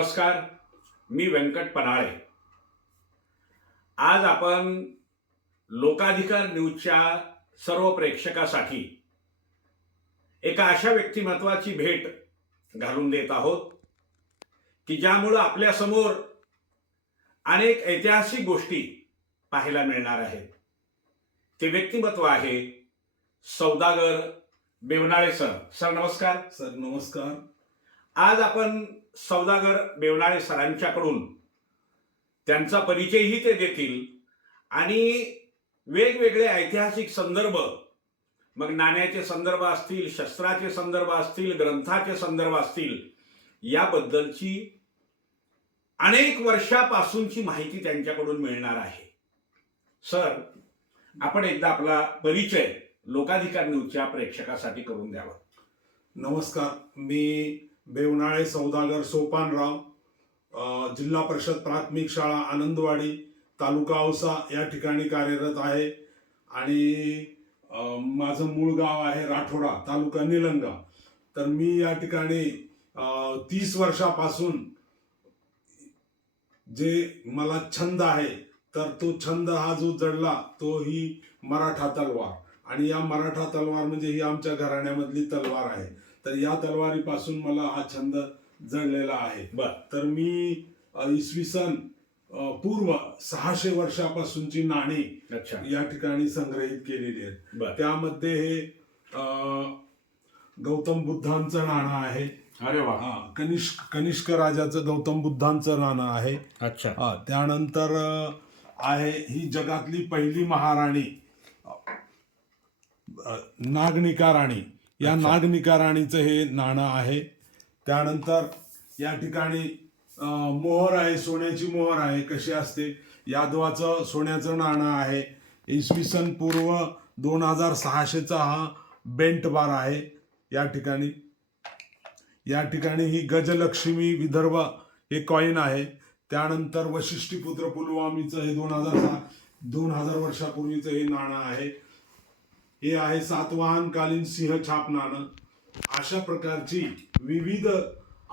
नमस्कार मी व्यंकट पनाळे आज आपण लोकाधिकार न्यूजच्या सर्व प्रेक्षकासाठी एका अशा व्यक्तिमत्वाची भेट घालून देत आहोत की ज्यामुळं आपल्यासमोर अनेक ऐतिहासिक गोष्टी पाहायला मिळणार आहेत. ते व्यक्तिमत्व आहे सौदागर बेवनाळे सर. सर नमस्कार. सर नमस्कार. आज आपण सौदागर बेवनाळे सरांच्याकडून. त्यांचा परिचयही ते देतील. आणि वेगवेगळे ऐतिहासिक संदर्भ मग नाण्याचे संदर्भ असतील शस्त्राचे संदर्भ असतील ग्रंथाचे संदर्भ असतील याबद्दलची अनेक वर्षापासूनची माहिती त्यांच्याकडून मिळणार आहे. सर आपण एकदा आपला परिचय लोकाधिकार न्यूजच्या प्रेक्षकासाठी करून द्यावा. नमस्कार मी बेवनाळे सौदागर सोपानराव जिल्हा परिषद प्राथमिक शाळा आनंदवाडी तालुका औसा या ठिकाणी कार्यरत आहे. आणि माझं मूळ गाव आहे राठोडा तालुका निलंगा. तर मी या ठिकाणी तीस वर्षापासून जे मला छंद आहे तर तो छंद हा जो जडला तो ही मराठा तलवार. आणि या मराठा तलवार म्हणजे ही आमच्या घराण्यामधली तलवार आहे. तर या तलवारीपासून मला हा छंद जडलेला आहे. बर. तर मी इसवी सन पूर्व सहाशे वर्षापासूनची नाणी या ठिकाणी संग्रहित केलेली आहेत. त्यामध्ये हे गौतम बुद्धांचं नाणं आहे. अरे वा. हा कनिष्क कनिष्क राजाचं गौतम बुद्धांचं नाणं आहे. अच्छा. हा त्यानंतर आहे ही जगातली पहिली महाराणी नागनिका राणी. या. नागनिका राणीचं हे नाणं आहे. त्यानंतर या ठिकाणी मोहर आहे सोन्याची मोहर आहे कशी असते? यादवाचं सोन्याचं नाणं आहे. इसवी सन पूर्व दोन हजार सहाशेचा हा बेंट बार आहे या ठिकाणी. या ठिकाणी ही गजलक्ष्मी विदर्भ हे कॉईन आहे. त्यानंतर वशिष्ठीपुत्र पुलवामीचं हे दोन हजार सहा दोन हजार वर्षापूर्वीचं हे नाणं आहे. हे आहे सातवाहनकालीन सिंह छाप नाणं अशा प्रकारची विविध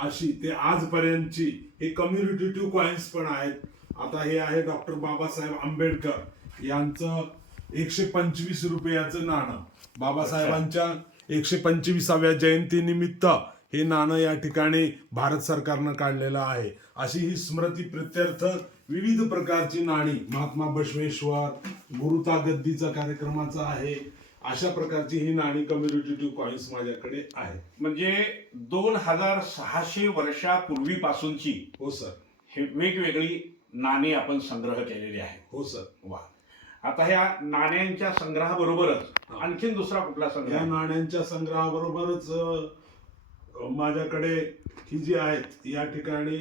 अशी ते आजपर्यंतची हे कम्युनिटेटिव्ह कॉइन्स पण आहेत. आता हे आहे डॉक्टर बाबासाहेब आंबेडकर यांचं एकशे पंचवीस रुपयाचं नाणं. बाबासाहेबांच्या एकशे पंचवीसाव्या जयंतीनिमित्त हे नाणं या ठिकाणी भारत सरकारनं काढलेलं आहे. अशी ही स्मृती प्रत्यर्थ विविध प्रकारची नाणी. महात्मा बसवेश्वर गुरुता गद्दीचा कार्यक्रमाचा आहे. अशा प्रकारची ही नाणी कम्युनिटेटिव्ह कॉईन्स माझ्याकडे आहे म्हणजे दोन हजार सहाशे वर्षापूर्वीपासूनची हो सर. हे वेगवेगळी नाणी आपण संग्रह केलेली आहे हो सर. वा. आता ह्या नाण्यांच्या संग्रहाबरोबरच. आणखीन दुसरा कुठला या संग्रह नाण्यांच्या संग्रहाबरोबरच अ, माझ्याकडे ही जी आहेत या ठिकाणी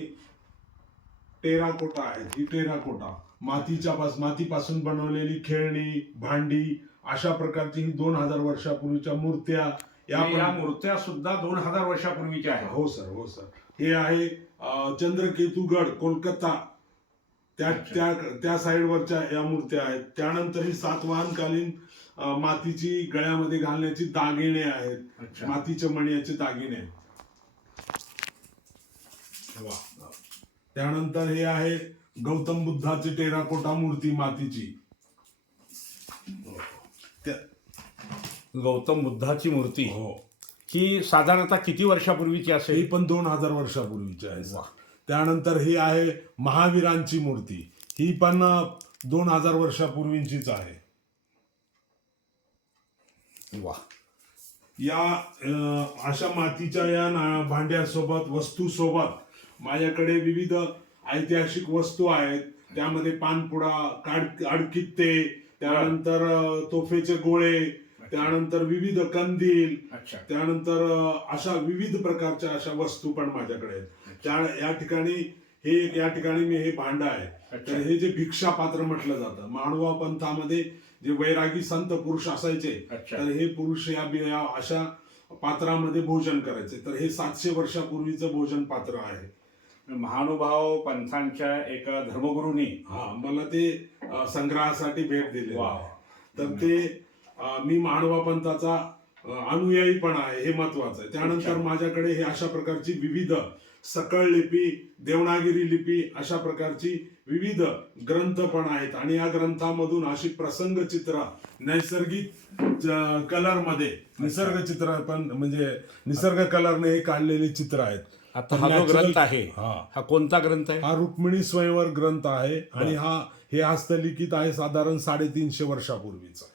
टेराकोटा आहे ही टेराकोटा मातीच्या पास मातीपासून बनवलेली खेळणी भांडी अशा प्रकारची ही दोन हजार वर्षापूर्वीच्या मूर्त्या या या पण मूर्त्या सुद्धा दोन हजार वर्षापूर्वीच्या आहेत. हो सर हो सर. हे आहे अ, चंद्रकेतुगड कोलकाता. त्या अच्छा. त्या त्या साईडवरच्या या मूर्त्या आहेत. त्यानंतर ही सातवाहनकालीन अ, मातीची गळ्यामध्ये घालण्याची दागिने आहेत. अच्छा. मातीच्या मण्याचे दागिने वा. त्यानंतर हे आहे गौतम बुद्धाची टेराकोटा मूर्ती मातीची. गौतम बुद्धाची मूर्ती. हो. ही साधारणतः किती वर्षापूर्वीची ही असेल पण दोन हजार वर्षापूर्वीची आहे. त्यानंतर ही आहे महावीरांची मूर्ती. ही पण दोन हजार वर्षापूर्वीचीच आहे. वा. या अशा मातीच्या या ना- भांड्यासोबत वस्तूसोबत माझ्याकडे विविध ऐतिहासिक वस्तू आहेत. त्यामध्ये पानपुडा काड अडकित्ते त्यानंतर तोफेचे गोळे त्यानंतर विविध कंदील अच्छा. त्यानंतर अशा विविध प्रकारच्या अशा वस्तू पण माझ्याकडे आहेत. त्या या ठिकाणी हे या ठिकाणी मी हे भांड आहे. तर हे जे भिक्षा पात्र म्हटलं जातं मांडवा पंथामध्ये जे वैरागी संत पुरुष असायचे तर हे पुरुष या अशा पात्रामध्ये भोजन करायचे. तर हे सातशे वर्षापूर्वीचं भोजन पात्र आहे. महानुभाव पंथांच्या एका धर्मगुरूंनी हा मला ते संग्रहासाठी भेट दिली तर ते मी मानवा पंथाचा अनुयायी पण आहे हे महत्वाचं आहे. त्यानंतर. माझ्याकडे हे अशा प्रकारची विविध सकळ लिपी देवनागिरी लिपी अशा प्रकारची विविध ग्रंथ पण आहेत. आणि या ग्रंथामधून अशी प्रसंग चित्र नैसर्गिक कलरमध्ये निसर्ग चित्र पण म्हणजे निसर्ग कलरने हे काढलेली चित्र आहेत. आता हा जो ग्रंथ आहे हा. हा कोणता ग्रंथ आहे? हा रुक्मिणी स्वयंवर ग्रंथ आहे आणि हा हे हस्तलिखित आहे साधारण साडेतीनशे वर्षापूर्वीचा.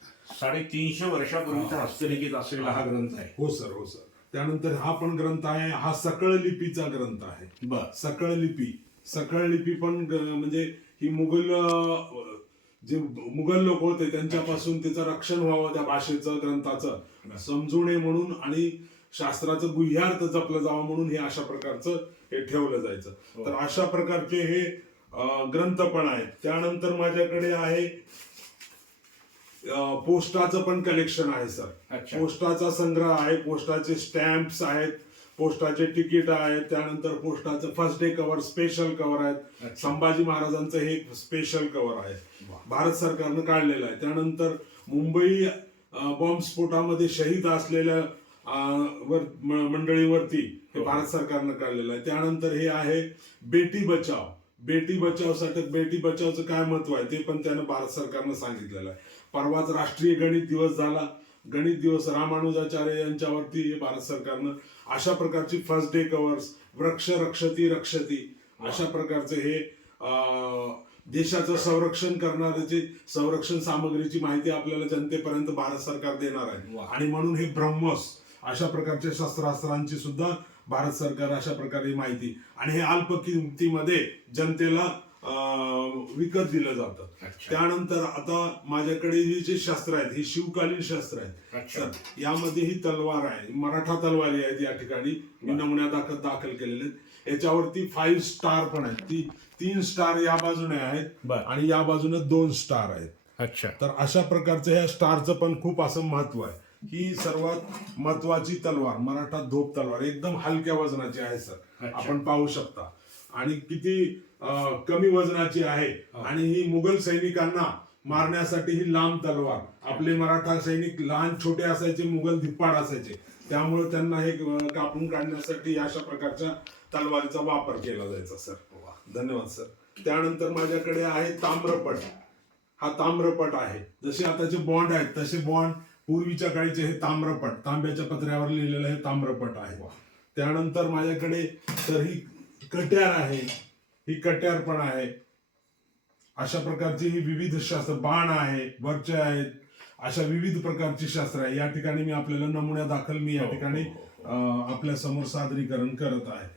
साडेतीनशे वर्षापूर्वीचा हस्तलिखित असलेला हा ग्रंथ आहे. हो सर हो सर. त्यानंतर हा पण ग्रंथ आहे हा सकळ लिपीचा ग्रंथ आहे. बर. सकळ लिपी. सकळ लिपी पण ग- म्हणजे ही मुघल अं, जे मुघल लोक होते त्यांच्यापासून त्याचं रक्षण व्हावं त्या भाषेचं ग्रंथाचं. समजू नये म्हणून आणि शास्त्राचं गुह्यार्थ जपलं जावं म्हणून हे अशा प्रकारचं हे ठेवलं जायचं. तर अशा प्रकारचे हे अं, ग्रंथ पण आहेत. त्यानंतर माझ्याकडे आहे पोस्टाचं पण कलेक्शन आहे सर. पोस्टाचा संग्रह आहे पोस्टाचे स्टॅम्प्स आहेत पोस्टाचे तिकीट आहेत त्यानंतर पोस्टाचं first day cover special cover आहेत. संभाजी महाराजांचं हे स्पेशल कव्हर आहे. भारत सरकारनं काढलेलं आहे. त्यानंतर मुंबई बॉम्बस्फोटामध्ये शहीद असलेल्या मंडळीवरती हे भारत सरकारनं काढलेलं आहे. त्यानंतर हे आहे बेटी बचाव. बेटी बचावसाठी बेटी बचावचं काय महत्त्व आहे ते पण त्यानं भारत सरकारनं सांगितलेलं आहे. परवाच राष्ट्रीय गणित दिवस झाला. गणित दिवस रामानुजाचार्य यांच्यावरती हे भारत सरकारनं अशा प्रकारची फर्स्ट डे कव्हर्स वृक्ष रक्षती रक्षती अशा प्रकारचे हे देशाचं संरक्षण करणाऱ्याची संरक्षण सामग्रीची माहिती आपल्याला जनतेपर्यंत भारत सरकार देणार आहे. आणि म्हणून हे ब्रह्मोस अशा प्रकारच्या शस्त्रास्त्रांची सुद्धा भारत सरकार अशा प्रकारे माहिती. आणि हे अल्प किमतीमध्ये जनतेला विकत दिलं जातं. त्यानंतर आता माझ्याकडे ही जे शस्त्र आहेत ही शिवकालीन शस्त्र आहेत. यामध्ये ही तलवार आहे मराठा तलवारी आहेत या ठिकाणी. मी नमुन्या दाखल दाखल केलेले आहेत. याच्यावरती फाईव्ह स्टार पण आहेत. ती तीन स्टार या बाजूने आहेत. आणि या बाजूने दोन स्टार आहेत. अच्छा. तर अशा प्रकारचं ह्या स्टारचं पण खूप असं महत्त्व आहे. ही सर्वात महत्वाची तलवार मराठा धोप तलवार एकदम हलक्या वजनाची आहे सर. आपण पाहू शकता. आणि किती कमी वजनाची आहे. आणि ही मुघल सैनिकांना मारण्यासाठी ही लांब तलवार. आपले मराठा सैनिक लहान छोटे असायचे मुघल धिप्पाड असायचे. त्यामुळे त्यांना हे कापून काढण्यासाठी अशा प्रकारच्या तलवारीचा वापर केला जायचा सर. धन्यवाद सर. त्यानंतर माझ्याकडे आहे ताम्रपट. हा ताम्रपट आहे. जसे आताचे बॉन्ड आहेत तसे बॉन्ड पूर्वीच्या काळीचे हे ताम्रपट तांब्याच्या पत्र्यावर लिहिलेलं हे ताम्रपट आहे. त्यानंतर माझ्याकडे तर ही कट्यार आहे ही कट्यार पण आहे. अशा प्रकारची ही विविध शास्त्र बाण आहे वरचे आहेत अशा विविध प्रकारची शास्त्र आहे. या ठिकाणी मी आपल्याला नमुन्या दाखल मी या ठिकाणी अं, आपल्यासमोर सादरीकरण करत आहे.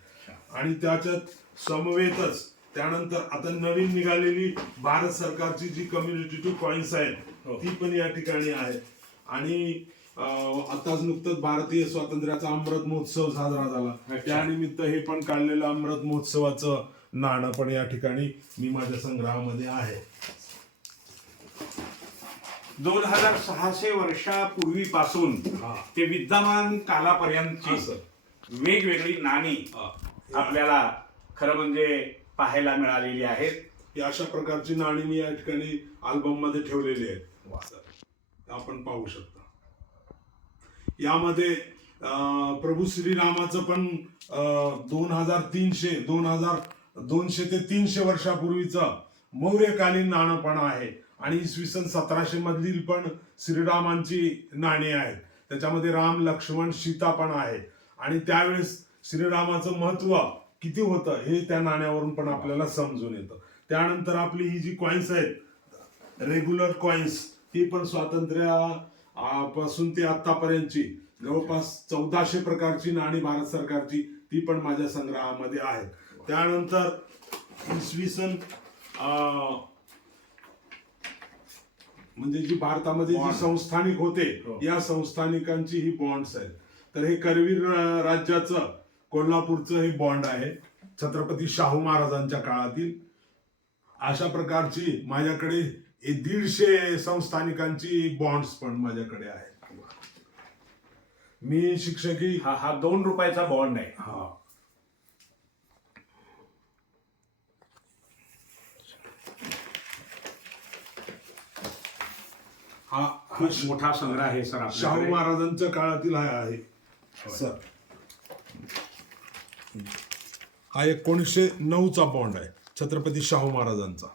आणि त्याच्यात समवेतच त्यानंतर आता नवीन निघालेली भारत सरकारची जी कम्युनिटी कॉइन्स आहेत हो. ती पण या ठिकाणी आहेत. आणि आताच नुकतंच भारतीय स्वातंत्र्याचा अमृत महोत्सव साजरा झाला. त्यानिमित्त हे पण काढलेलं अमृत महोत्सवाचं नाणं पण या ठिकाणी मी माझ्या संग्रहामध्ये आहे दोन हजार सहाशे वर्षापूर्वीपासून. ते विद्यमान कालापर्यंतची सर. वेगवेगळी नाणी आपल्याला खरं म्हणजे पाहायला मिळालेली आहेत अशा प्रकारची नाणी मी या ठिकाणी अल्बममध्ये ठेवलेली आहेत. आपण पाहू शकता यामध्ये प्रभू श्रीरामाचं पण दोन हजार तीनशे दोन हजार दोनशे ते तीनशे वर्षापूर्वीचं मौर्यकालीन नाणं पण आहे. आणि इसवी सन सतराशे मधली पण श्रीरामांची नाणी आहेत. त्याच्यामध्ये राम लक्ष्मण सीता पण आहे. आणि त्यावेळेस श्रीरामाचं महत्त्व किती होतं हे त्या नाण्यावरून पण आपल्याला समजून येतं. त्यानंतर आपली ही जी कॉइन्स आहेत रेग्युलर कॉइन्स ती पण स्वातंत्र्या पासून ते आतापर्यंतची जवळपास चौदाशे प्रकारची नाणी भारत सरकारची ती पण माझ्या संग्रहामध्ये आहेत त्यानंतर इसवी सन म्हणजे जी भारतामध्ये जी. संस्थानिक होते हो. या संस्थानिकांची ही बॉन्ड्स आहेत तर हे करवीर राज्याचं कोल्हापूरचं हे बॉन्ड आहे छत्रपती शाहू महाराजांच्या काळातील अशा प्रकारची माझ्याकडे दीडशे संस्थानिकांची बॉन्ड्स पण माझ्याकडे आहेत. मी शिक्षकी हा हा दोन रुपयाचा बॉन्ड आहे. हा. हा खूप मोठा संग्रह आहे सर शाहू महाराजांच्या काळातील हा आहे सर. हा एकोणीसशे नऊचा बॉन्ड आहे छत्रपती शाहू महाराजांचा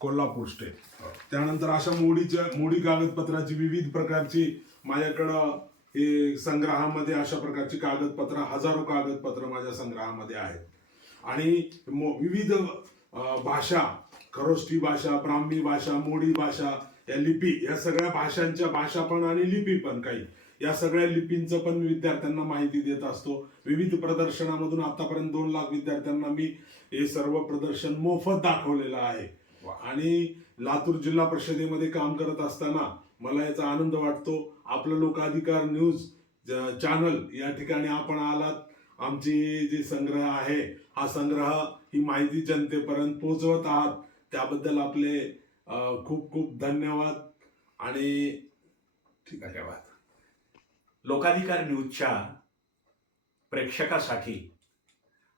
कोल्हापूर स्टेट त्यानंतर अशा मोडीच्या मोडी कागदपत्राची विविध प्रकारची माझ्याकडं हे संग्रहामध्ये अशा प्रकारची कागदपत्र हजारो कागदपत्र माझ्या संग्रहामध्ये आहेत. आणि विविध भाषा खरोष्टी भाषा ब्राह्मी भाषा मोडी भाषा या लिपी या सगळ्या भाषांच्या भाषा पण आणि लिपी पण काही. या सगळ्या लिपींचं पण मी विद्यार्थ्यांना माहिती देत असतो. विविध प्रदर्शनामधून आतापर्यंत दोन लाख विद्यार्थ्यांना मी हे सर्व प्रदर्शन मोफत दाखवलेलं आहे. आणि लातूर जिल्हा परिषदेमध्ये काम करत असताना मला याचा आनंद वाटतो. आपलं लोकाधिकार न्यूज चॅनल या ठिकाणी आपण आलात. आमची जी संग्रह आहे हा संग्रह ही माहिती जनतेपर्यंत पोहोचवत आहात. त्याबद्दल आपले खूप खूप धन्यवाद. आणि ठीक आहे लोकाधिकार न्यूजच्या प्रेक्षकासाठी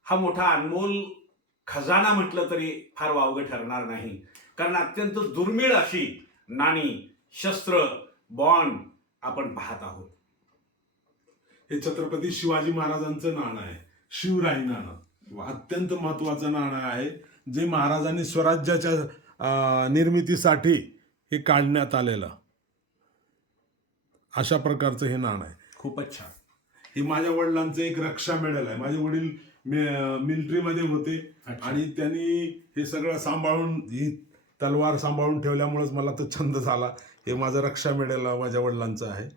हा मोठा अनमोल खजाना म्हटलं तरी फार वावगं ठरणार नाही. कारण अत्यंत दुर्मिळ अशी नाणी शस्त्र बॉन्ड आपण पाहत आहोत. हे छत्रपती शिवाजी महाराजांचं नाणं आहे. शिवराई नाणं. अत्यंत महत्वाचं नाणं आहे जे महाराजांनी स्वराज्याच्या अं, निर्मितीसाठी हे काढण्यात आलेलं. अशा प्रकारचं हे नाणं आहे. खूपच छान. हे माझ्या वडिलांचं एक रक्षा मेडल आहे. माझे वडील मिलिटरीमध्ये होते. आणि त्यांनी हे सगळं सांभाळून ही तलवार सांभाळून ठेवल्यामुळेच मला तो छंद झाला. हे माझं रक्षा मेडल माझ्या वडिलांचं आहे.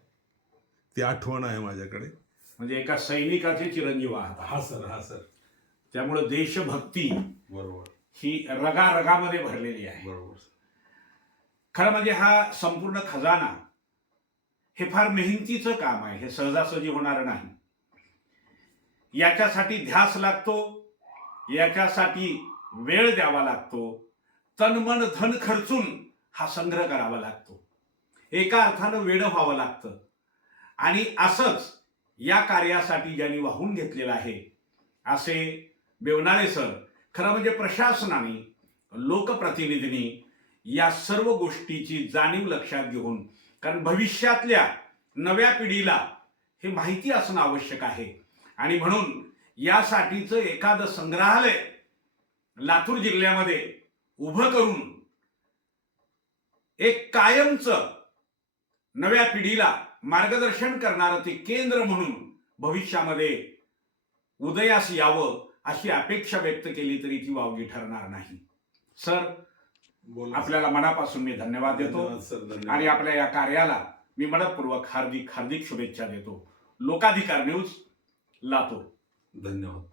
ती आठवण आहे माझ्याकडे. म्हणजे एका सैनिकाचे चिरंजीव आहात. हा सर हा सर. त्यामुळे देशभक्ती बरोबर. ही रगारगामध्ये भरलेली आहे. बरोबर खरं म्हणजे हा संपूर्ण खजाना हे फार मेहनतीचं काम आहे हे सहजासहजी होणार नाही. याच्यासाठी ध्यास लागतो याच्यासाठी वेळ द्यावा लागतो तन मन धन खर्चून हा संग्रह करावा लागतो. एका अर्थानं वेळ व्हावं लागतं. आणि असंच या कार्यासाठी ज्यांनी वाहून घेतलेलं आहे असे बेवनाळे सर खरं म्हणजे प्रशासनाने लोकप्रतिनिधींनी या सर्व गोष्टीची जाणीव लक्षात घेऊन कारण भविष्यातल्या नव्या पिढीला हे माहिती असणं आवश्यक आहे. आणि म्हणून यासाठीचं एखादं संग्रहालय लातूर जिल्ह्यामध्ये उभं करून एक कायमचं नव्या पिढीला मार्गदर्शन करणारं ते केंद्र म्हणून भविष्यामध्ये उदयास यावं अशी अपेक्षा व्यक्त केली तरी ती वावगी ठरणार नाही. सर आपल्याला मनापासून मी धन्यवाद देतो. आणि आपल्या या कार्याला मी मनपूर्वक हार्दिक हार्दिक शुभेच्छा देतो. लोकाधिकार न्यूज लातूर. धन्यवाद.